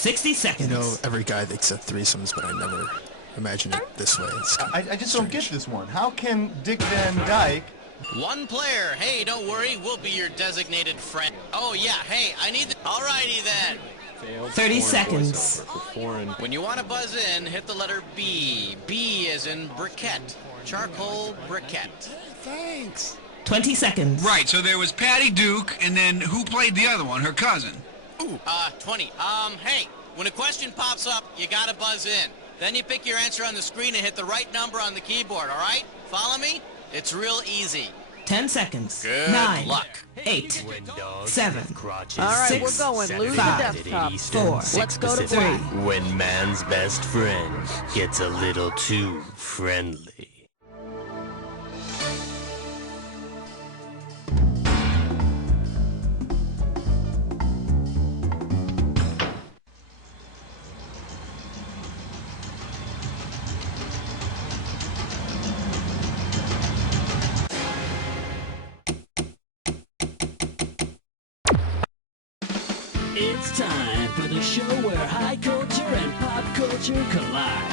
60 seconds. You know, every guy thinks of threesomes, but I never imagined it this way. I just don't get this one. How can Dick Van Dyke... One player. Hey, don't worry. We'll be your designated friend. Oh, yeah. Hey, I need the... Alrighty, then. 30 seconds. When you want to buzz in, hit the letter B. B as in briquette. Charcoal briquette. Thanks. 20 seconds. Right, so there was Patty Duke, and then who played the other one, her cousin? Ooh. 20. Hey, when a question pops up, you gotta buzz in. Then you pick your answer on the screen and hit the right number on the keyboard, all right? Follow me? It's real easy. 10 seconds. Good 9, luck. 8, 7, All right, 6, we're going. Lose the 5, desktop. 4, Let's go to 3. black. When man's best friend gets a little too friendly. It's time for the show where high culture and pop culture collide.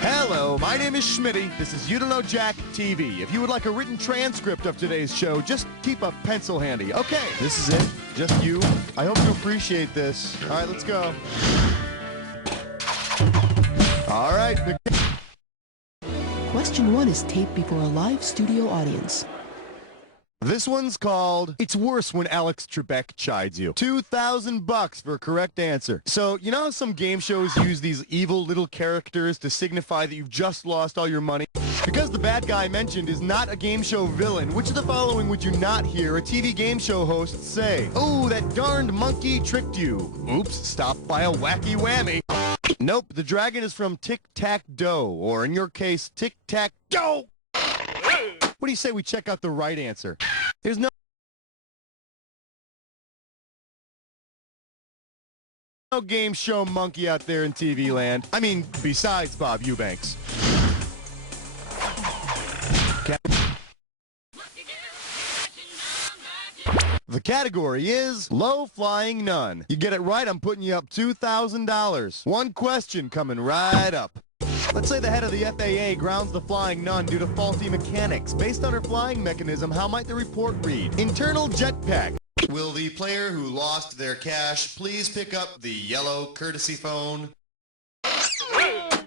Hello, my name is Schmitty. This is You Don't Know Jack TV. If you would like a written transcript of today's show, just keep a pencil handy. Okay, this is it. Just you. I hope you appreciate this. All right, let's go. All right. Question 1 is taped before a live studio audience. This one's called It's Worse When Alex Trebek Chides You. $2,000 for a correct answer. So, you know how some game shows use these evil little characters to signify that you've just lost all your money? Because the bad guy mentioned is not a game show villain, which of the following would you not hear a TV game show host say? Oh, that darned monkey tricked you. Oops, stopped by a wacky whammy. Nope, the dragon is from Tic-Tac-Doe, or in your case, Tic-Tac-Doe. What do you say we check out the right answer? There's no game show monkey out there in TV land. I mean, besides Bob Eubanks. The category is low-flying nun. You get it right, I'm putting you up $2,000. One question coming right up. Let's say the head of the FAA grounds the flying nun due to faulty mechanics. Based on her flying mechanism, how might the report read? Internal jetpack. Will the player who lost their cash please pick up the yellow courtesy phone?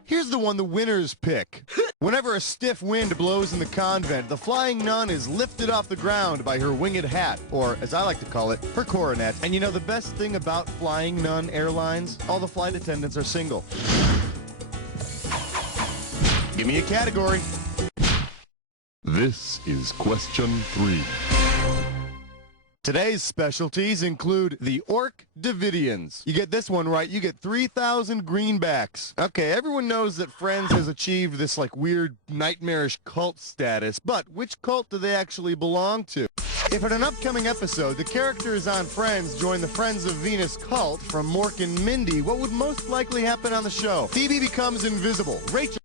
Here's the one the winners pick. Whenever a stiff wind blows in the convent, the flying nun is lifted off the ground by her winged hat, or as I like to call it, her coronet. And you know the best thing about Flying Nun Airlines? All the flight attendants are single. Give me a category. This is question 3. Today's specialties include the Orc Davidians. You get this one right, you get 3,000 greenbacks. Okay, everyone knows that Friends has achieved this like weird nightmarish cult status, but which cult do they actually belong to? If in an upcoming episode the characters on Friends join the Friends of Venus cult from Mork and Mindy, what would most likely happen on the show? Phoebe becomes invisible. Rachel...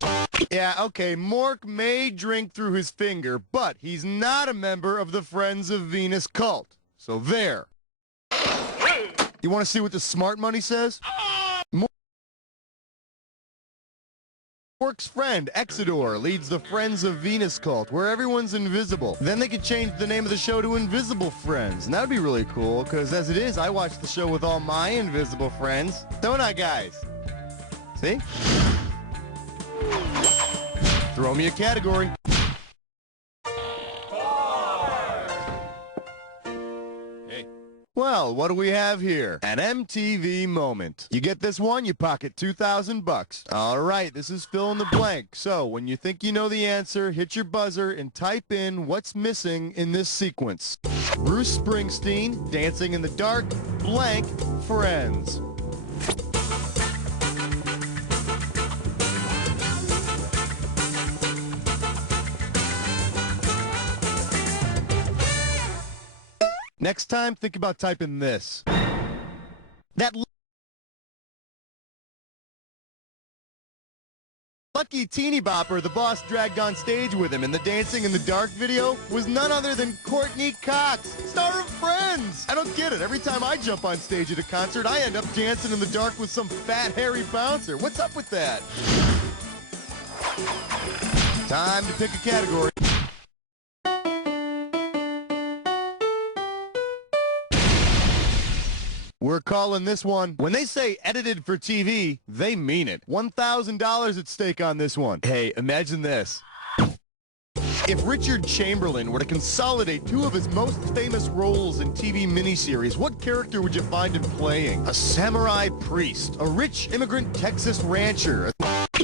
Yeah, okay, Mork may drink through his finger, but he's not a member of the Friends of Venus cult. So there. You want to see what the smart money says? Mork's friend, Exodore, leads the Friends of Venus cult, where everyone's invisible. Then they could change the name of the show to Invisible Friends, and that would be really cool, because as it is, I watch the show with all my invisible friends. Don't I, guys? See? Throw me a category. Hey. Well, what do we have here? An MTV moment. You get this one, you pocket $2,000. All right, this is fill in the blank. So, when you think you know the answer, hit your buzzer and type in what's missing in this sequence. Bruce Springsteen, Dancing in the Dark, blank, Friends. Next time, think about typing this. That lucky teeny bopper the boss dragged on stage with him in the Dancing in the Dark video was none other than Courtney Cox, star of Friends. I don't get it. Every time I jump on stage at a concert, I end up dancing in the dark with some fat, hairy bouncer. What's up with that? Time to pick a category. We're calling this one, when they say edited for TV, they mean it. $1,000 at stake on this one. Hey, imagine this. If Richard Chamberlain were to consolidate two of his most famous roles in TV miniseries, what character would you find him playing? A samurai priest, a rich immigrant Texas rancher.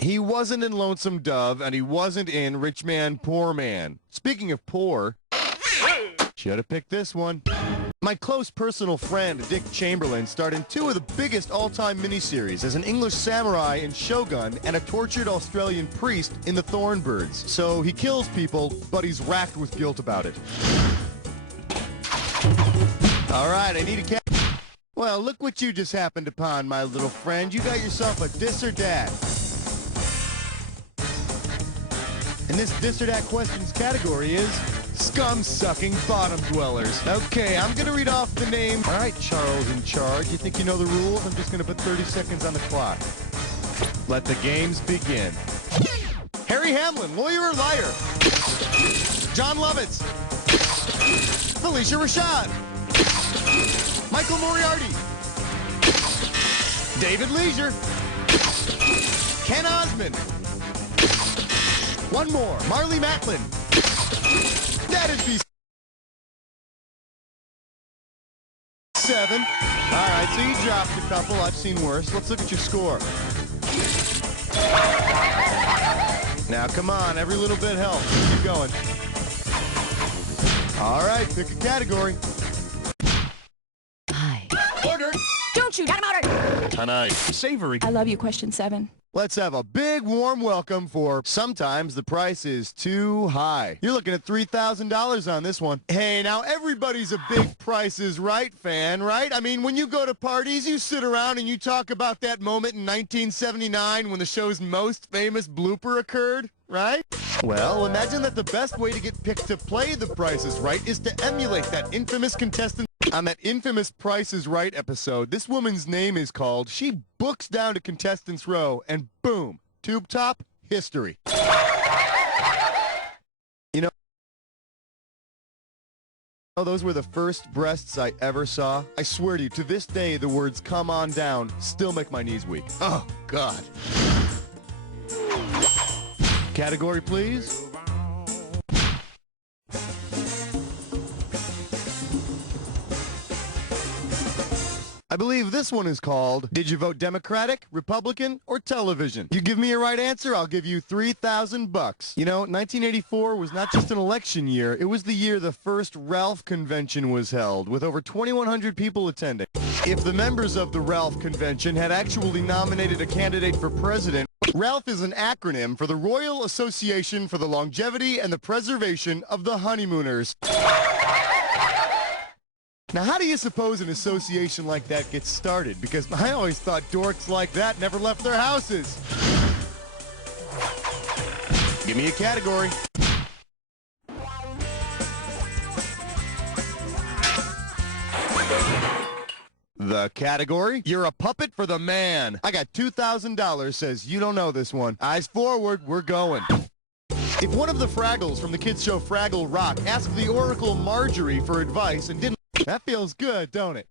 He wasn't in Lonesome Dove, and he wasn't in Rich Man, Poor Man. Speaking of poor, should have picked this one. My close personal friend, Dick Chamberlain, starred in two of the biggest all-time miniseries as an English samurai in Shogun and a tortured Australian priest in The Thornbirds. So he kills people, but he's racked with guilt about it. All right, I need a cat. Well, look what you just happened upon, my little friend. You got yourself a dis or dat. And this dis or dat questions category is scum-sucking bottom dwellers. Okay, I'm going to read off the name. All right, Charles in charge. You think you know the rules? I'm just going to put 30 seconds on the clock. Let the games begin. Harry Hamlin, lawyer or liar? John Lovitz. Felicia Rashad. Michael Moriarty. David Leisure. Ken Osmond. One more, Marley Matlin. That is the 7. All right, so you dropped a couple. I've seen worse. Let's look at your score. Now, come on. Every little bit helps. Keep going. All right, pick a category. Hi. Order. Don't shoot. Got him ordered. Tonight. Savory. I love you, question 7. Let's have a big warm welcome for Sometimes the Price is Too High. You're looking at $3,000 on this one. Hey, now everybody's a big Price is Right fan, right? I mean, when you go to parties, you sit around and you talk about that moment in 1979 when the show's most famous blooper occurred, right? Well, imagine that the best way to get picked to play the Price is Right is to emulate that infamous contestant. On that infamous Price is Right episode, this woman's name is called. She books down to Contestants Row, and boom, tube top, history. You know, those were the first breasts I ever saw. I swear to you, to this day, the words "come on down" still make my knees weak. Oh, God. Category, please. I believe this one is called, did you vote Democratic, Republican, or television? You give me a right answer, I'll give you $3,000. You know, 1984 was not just an election year, it was the year the first Ralph Convention was held, with over 2,100 people attending. If the members of the Ralph Convention had actually nominated a candidate for president, RALPH is an acronym for the Royal Association for the Longevity and the Preservation of the Honeymooners. Now, how do you suppose an association like that gets started? Because I always thought dorks like that never left their houses. Give me a category. The category? You're a puppet for the man. I got $2,000, says you don't know this one. Eyes forward, we're going. If one of the Fraggles from the kids show Fraggle Rock asked the Oracle Marjorie for advice and didn't... That feels good, don't it?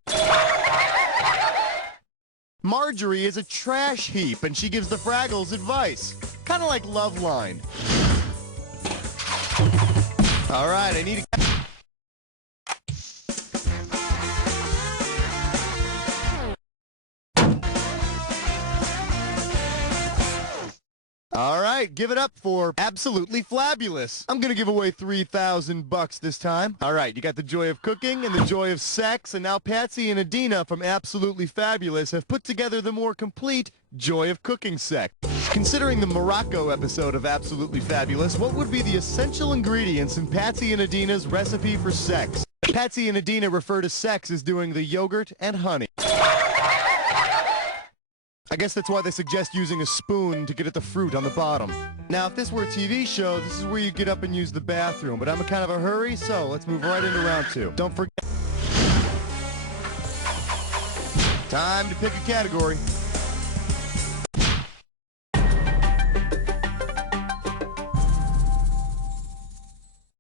Marjorie is a trash heap, and she gives the Fraggles advice. Kind of like Loveline. All right, I need a... All right, give it up for Absolutely Flabulous. I'm going to give away $3,000 this time. All right, you got the joy of cooking and the joy of sex, and now Patsy and Adina from Absolutely Fabulous have put together the more complete joy of cooking sex. Considering the Morocco episode of Absolutely Fabulous, what would be the essential ingredients in Patsy and Adina's recipe for sex? Patsy and Adina refer to sex as doing the yogurt and honey. I guess that's why they suggest using a spoon to get at the fruit on the bottom. Now, if this were a TV show, this is where you get up and use the bathroom, but I'm in kind of a hurry, so let's move right into round 2. Don't forget. Time to pick a category.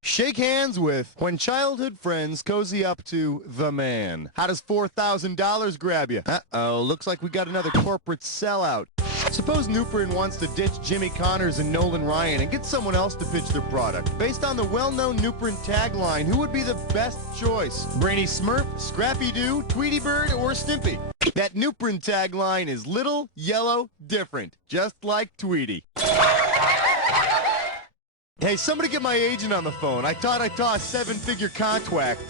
Shake hands with when childhood friends cozy up to the man. How does $4,000 grab you? Uh-oh, looks like we got another corporate sellout. Suppose Nuprin wants to ditch Jimmy Connors and Nolan Ryan and get someone else to pitch their product. Based on the well-known Nuprin tagline, who would be the best choice? Brainy Smurf, Scrappy-Doo, Tweety Bird, or Stimpy? That Nuprin tagline is little, yellow, different, just like Tweety. Hey, somebody get my agent on the phone. I thought I saw a 7-figure contract.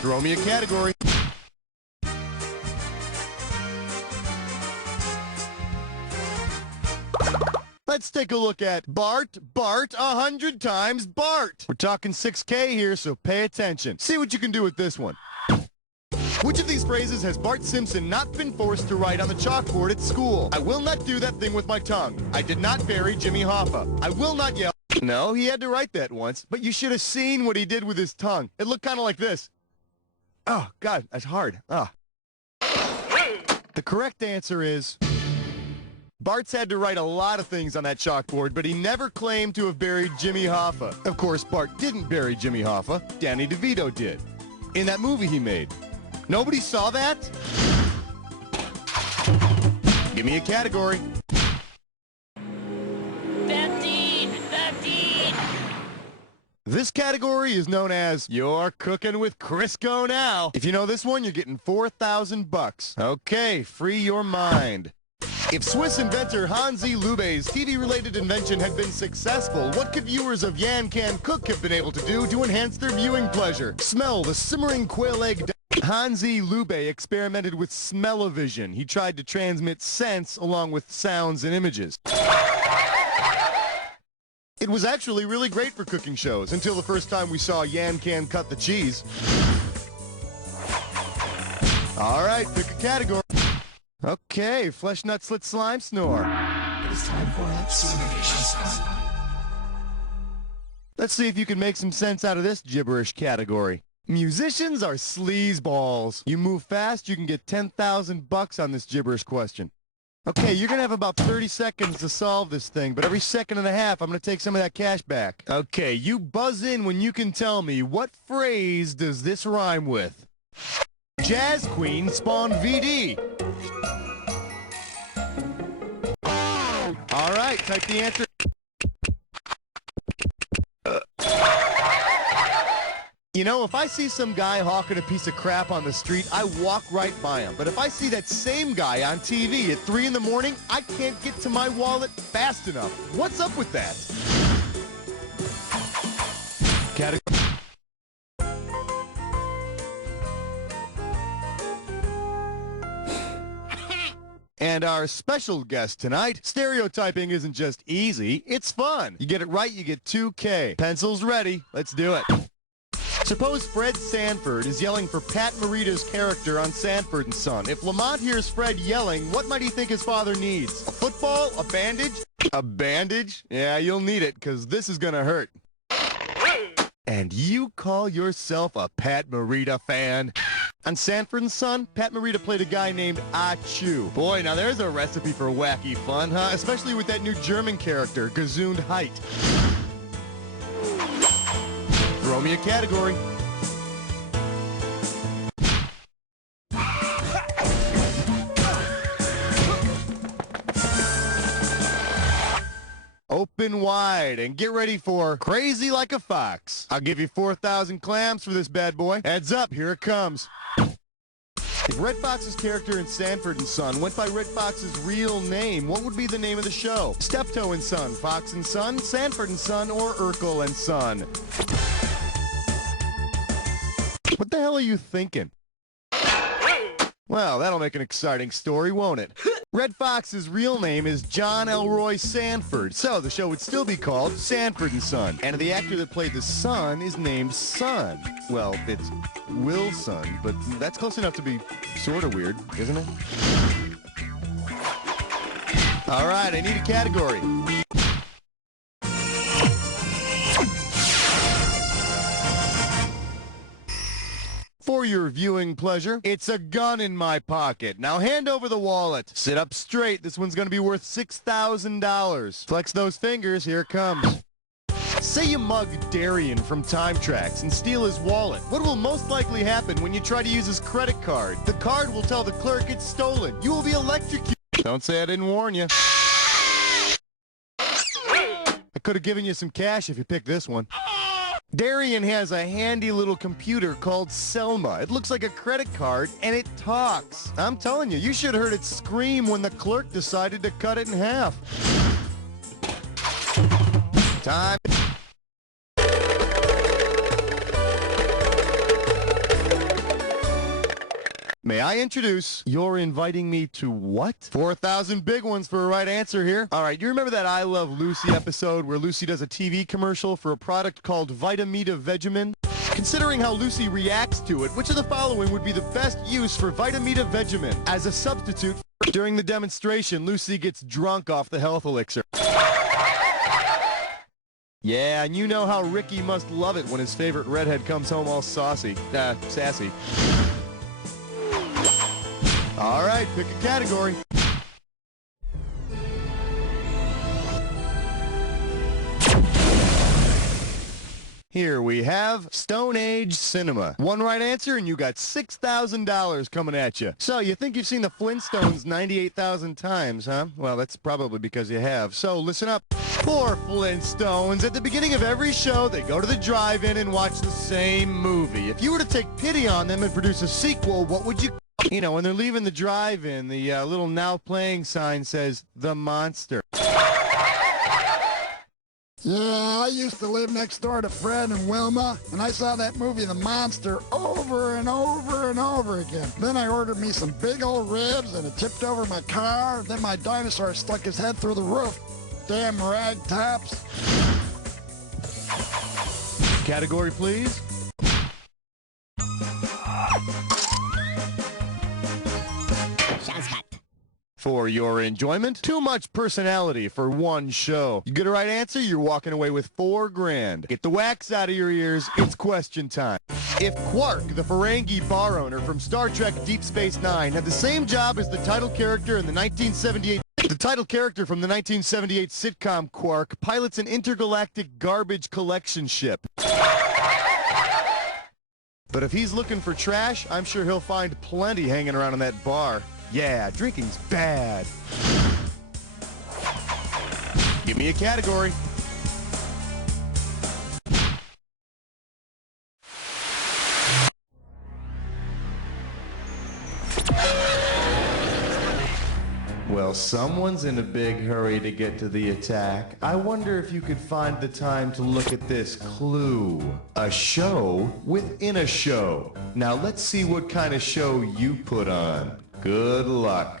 Throw me a category. Let's take a look at Bart, 100 times Bart. We're talking 6K here, so pay attention. See what you can do with this one. Which of these phrases has Bart Simpson not been forced to write on the chalkboard at school? I will not do that thing with my tongue. I did not bury Jimmy Hoffa. I will not yell. No, he had to write that once, but you should have seen what he did with his tongue. It looked kind of like this. Oh, God, that's hard. The correct answer is Bart's had to write a lot of things on that chalkboard, but he never claimed to have buried Jimmy Hoffa. Of course, Bart didn't bury Jimmy Hoffa. Danny DeVito did. In that movie he made. Nobody saw that? Give me a category. 15! This category is known as You're Cooking with Crisco Now. If you know this one, you're getting $4,000. Okay, free your mind. If Swiss inventor Hansi Lube's TV-related invention had been successful, what could viewers of Yan Can Cook have been able to do to enhance their viewing pleasure? Smell the simmering quail egg. Hansi Lube experimented with smell-o-vision. He tried to transmit scents along with sounds and images. It was actually really great for cooking shows until the first time we saw Yan Can cut the cheese. All right, pick a category. Okay, Flesh Nut Slit Slime Snore. It is time for observation. Let's see if you can make some sense out of this gibberish category. Musicians are sleazeballs. You move fast, you can get $10,000 on this gibberish question. Okay, you're going to have about 30 seconds to solve this thing, but every second and a half, I'm going to take some of that cash back. Okay, you buzz in when you can tell me what phrase does this rhyme with? Jazz Queen spawned VD. All right, type the answer. You know, if I see some guy hawking a piece of crap on the street, I walk right by him. But if I see that same guy on TV at 3 in the morning, I can't get to my wallet fast enough. What's up with that? And our special guest tonight, stereotyping isn't just easy, it's fun. You get it right, you get $2K. Pencils ready, let's do it. Suppose Fred Sanford is yelling for Pat Morita's character on Sanford & Son. If Lamont hears Fred yelling, what might he think his father needs? A football? A bandage? A bandage? Yeah, you'll need it, because this is gonna hurt. And you call yourself a Pat Morita fan? On Sanford & Son, Pat Morita played a guy named Ah Chew. Boy, now there's a recipe for wacky fun, huh? Especially with that new German character, Gesund Heit. Throw me a category. Open wide and get ready for Crazy Like a Fox. I'll give you 4,000 clams for this bad boy. Heads up, here it comes. If Red Fox's character in Sanford & Son went by Red Fox's real name, what would be the name of the show? Steptoe & Son, Fox & Son, Sanford & Son, or Urkel & Son? What the hell are you thinking? Well, that'll make an exciting story, won't it? Red Fox's real name is John Elroy Sanford, so the show would still be called Sanford and Son. And the actor that played the son is named Son. Well, it's Wilson, but that's close enough to be sort of weird, isn't it? All right, I need a category. For your viewing pleasure, it's a gun in my pocket. Now hand over the wallet. Sit up straight. This one's going to be worth $6,000. Flex those fingers. Here it comes. Say you mug Darian from Time Tracks and steal his wallet. What will most likely happen when you try to use his credit card? The card will tell the clerk it's stolen. You will be electrocuted. Don't say I didn't warn you. I could have given you some cash if you picked this one. Darian has a handy little computer called Selma. It looks like a credit card, and it talks. I'm telling you, you should have heard it scream when the clerk decided to cut it in half. Time. May I introduce, you're inviting me to what? 4,000 big ones for a right answer here. All right, you remember that I Love Lucy episode where Lucy does a TV commercial for a product called Vitamita Vegemin? Considering how Lucy reacts to it, which of the following would be the best use for Vitamita Vegemin? As a substitute, during the demonstration, Lucy gets drunk off the health elixir. Yeah, and you know how Ricky must love it when his favorite redhead comes home all sassy. All right, pick a category. Here we have Stone Age Cinema. One right answer and you got $6,000 coming at you. So you think you've seen the Flintstones 98,000 times, huh? Well, that's probably because you have. So listen up. Poor Flintstones. At the beginning of every show, they go to the drive-in and watch the same movie. If you were to take pity on them and produce a sequel, what would you... You know, when they're leaving the drive-in, the little now playing sign says, The Monster. Yeah, I used to live next door to Fred and Wilma, and I saw that movie, The Monster, over and over and over again. Then I ordered me some big old ribs, and it tipped over my car. Then my dinosaur stuck his head through the roof. Damn rag tops. Category, please. For your enjoyment, too much personality for one show. You get a right answer, you're walking away with $4 grand. Get the wax out of your ears, it's question time. If Quark, the Ferengi bar owner from Star Trek Deep Space Nine, had the same job as the title character in the 1978... The title character from the 1978 sitcom Quark pilots an intergalactic garbage collection ship. But if he's looking for trash, I'm sure he'll find plenty hanging around in that bar. Yeah, drinking's bad. Give me a category. Well, someone's in a big hurry to get to the attack. I wonder if you could find the time to look at this clue. A show within a show. Now let's see what kind of show you put on. Good luck.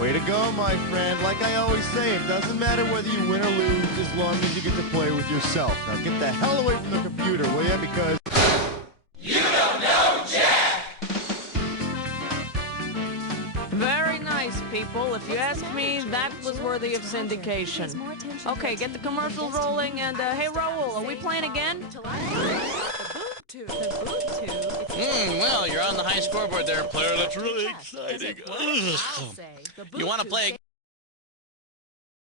Way to go, my friend. Like I always say, it doesn't matter whether you win or lose as long as you get to play with yourself. Now get the hell away from the computer, will ya? Because... You don't know Jack! Very nice, people. If you ask me, that was worthy of syndication. Okay, get the commercials rolling, and hey, Raul, are we playing again? Well, you're on the high scoreboard there, player. That's really exciting. You want to play